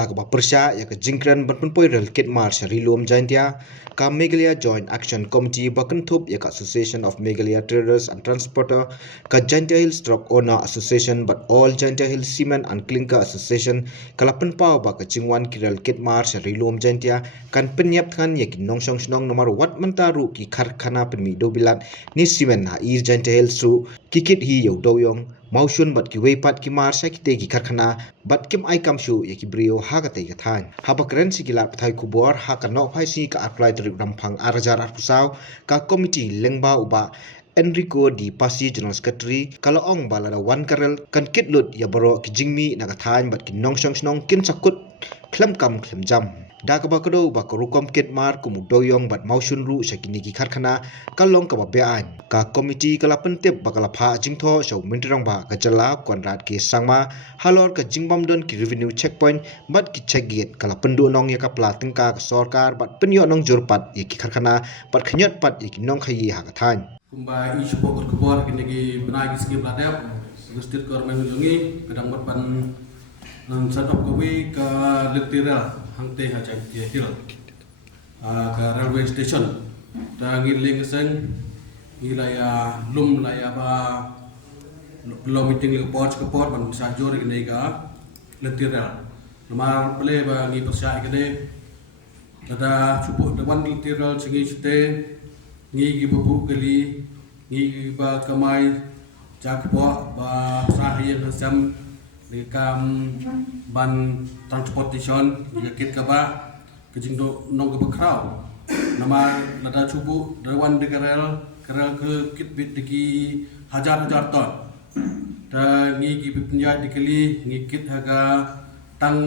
dak ba persya ya ka jingkran ban pun poirel kit mar sharilom jaintia ka Meghalaya Joint Action Committee bakan thup ya ka Association of Meghalaya Traders and Transporter ka Jaintia Hill Stroke Owner Association but all Jaintia Hill Cement and Clinker Association kalapan pau ba ka jingwan kirel kit mar sharilom jaintia kan penyap kan ya ki nongsong snong nomor wat mentaru ki karkhana penmi do bilat ni cement ha ir Jaintia Hill su kikit hi yo doyong mausun bat ki weipat ki mar sa kite ki karkhana bat kim ai kam shu ya ki brio ha ka te ka than ha ba kren si kilat pathai kubor ha ka no phai si ka apply tri ramphang arajar arpusau ka committee lengba uba Enrico di Pasi General Secretary kalau ong balada wan karel kan kitlut ya baro ki jingmi na ka than bat ki nongsong snong kin sakut klem kam klem jam da ka ba kado ba ko rukom kit mar kumu doyong bat mausun ru sakini ki karkhana kalong ka ba bean ka committee kala pentep ba kala pha jingtho so mintrang ba ka jala konrat ki sangma halor ka jingbam don ki revenue checkpoint bat ki check gate kala pendu nong ya ka pla tengka ka sarkar bat penyo nong jurpat ya ki karkhana bat khanyat pat ya ki nong khayi ha ka than kumba isu pokok kebor kini ki benagi segi beladap gestit kormen jungi kadang berpan nan sadop kowe ke letira hangte haja hill ke railway station ta ngiling sen ngilaya lum laya ba lo meeting le port ke port ban sajor kini ka letira lemar bele ba ngi persya kini ada cukup dewan letira segi sete ngi bubu kali ngi ba kamai jakpo ba sahiyan hasam dekam ban transportation yakit ka ba kejindo nong ka kraw nama lada cubu dewan de karel ke kit bit diki hajar ton ta ngi ki pinja dikali ngi kit haga tang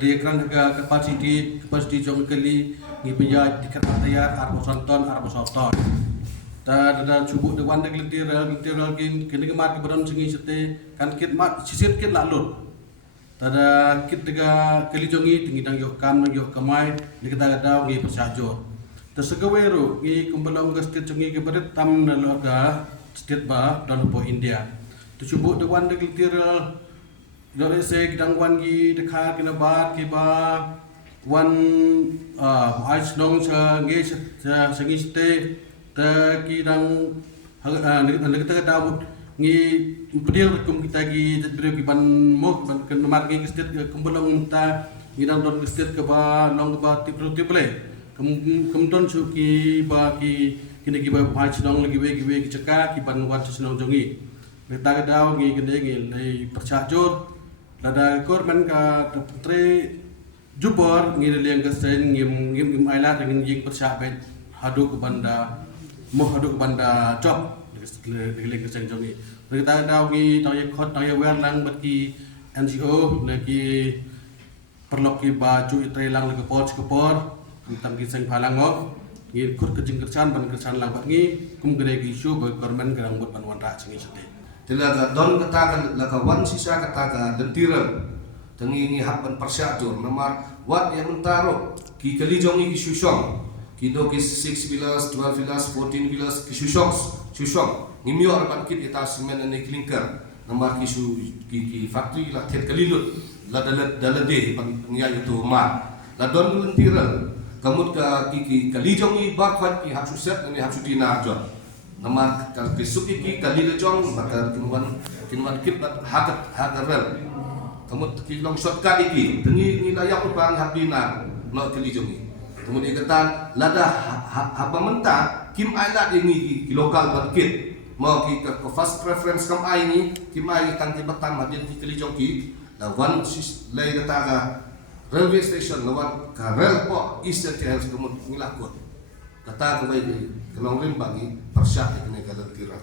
de kran haga capacity jong kali ngi pinja dikat tayar 400 ton ta da cubu de wan de litiral kin kini kemar ke badan singi sete kan kit mat sisit kit lalut ta da kit daga kali jongi tingi dang yok kam nang yok kamai ni kita gada ngi persajor ta segawero ngi kumbalong ga state jongi ke barat tam na loga state ba dan po India tu cubu de wan de litiral dole se gidang wan gi dekha kina bat ki ba wan ice long sa ngi sa singi sete ta kidang nek ta daud ngi pedil kum kita gi jadbrew ki ban mo ban kan mar ngi state kumbelong ta ngidang don state ke ba long ba tiple kum don su ki ba ki kini ki ba bhai chnong lagi we ki ceka ki ban wan chnong jongi nek ta daud ngi kene ngi lei percajur lada korban ka tre jupor ngi leng ka sen ngim aila dengan jing persabet hadu ke banda hadu ke banda job leng ka sen jongi kita tahu ni tahu ye khot tahu ye wer lang bat ki NGO lagi perlok ki baju itre lang lagi ke por tentang ki sen phalang ngok ngi khut ke jing kersan ban kersan lang bat ngi kum gede ki isu ba korban garang bot pan wan ra singi sete tilaga don katakan laka wan sisa katakan dentiran tengi ngi hapan persyatur nomor wat yang mentaro ki kalijongi ki susong ki do ki 6 vilas 12 vilas 14 vilas ki susong ngimyo arban kit ita semen ane clinker nomor ki factory la thet kalilut la dalade pan ngia itu ma la don dentiran kamut ka ki kalijongi bakwan ki hapsuset ni hapsutina jon nama kisuki ki kalilejong maka kinwan kit hagarel kamu kilong shortcut iki tengi nilayak upang habdina no kalijongi kemudian kata lada haba menta kim aila ini ki lokal market mau ki ke fast preference kam ai ni kim ai tang ki batam hadin ki kalijongi ki la wan lay kata ka railway station lawan ka rail po eastern terrace kemudian ngilakut kata ko bay kalong rin bagi persyak ini kalau kira